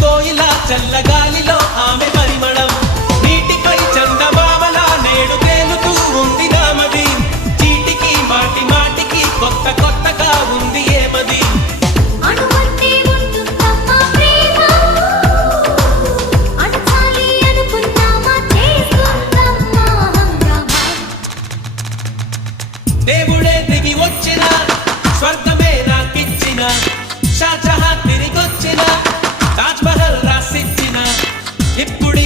కోయిల చల్లగాలిలో ఆమె పరిమళం నీటిపై చందమామలా నేడు తేలుతూ ఉంది నామది చీటికి మాటి మాటికి కొత్త కొత్తగా ఉంది ఏమది దేవుడే దిగి వచ్చిన స్వర్గమే నాకిచ్చిన షాజహాన్ తిరిగొచ్చిన తాజ్ మహల్ రాసిచ్చిన ఇప్పుడు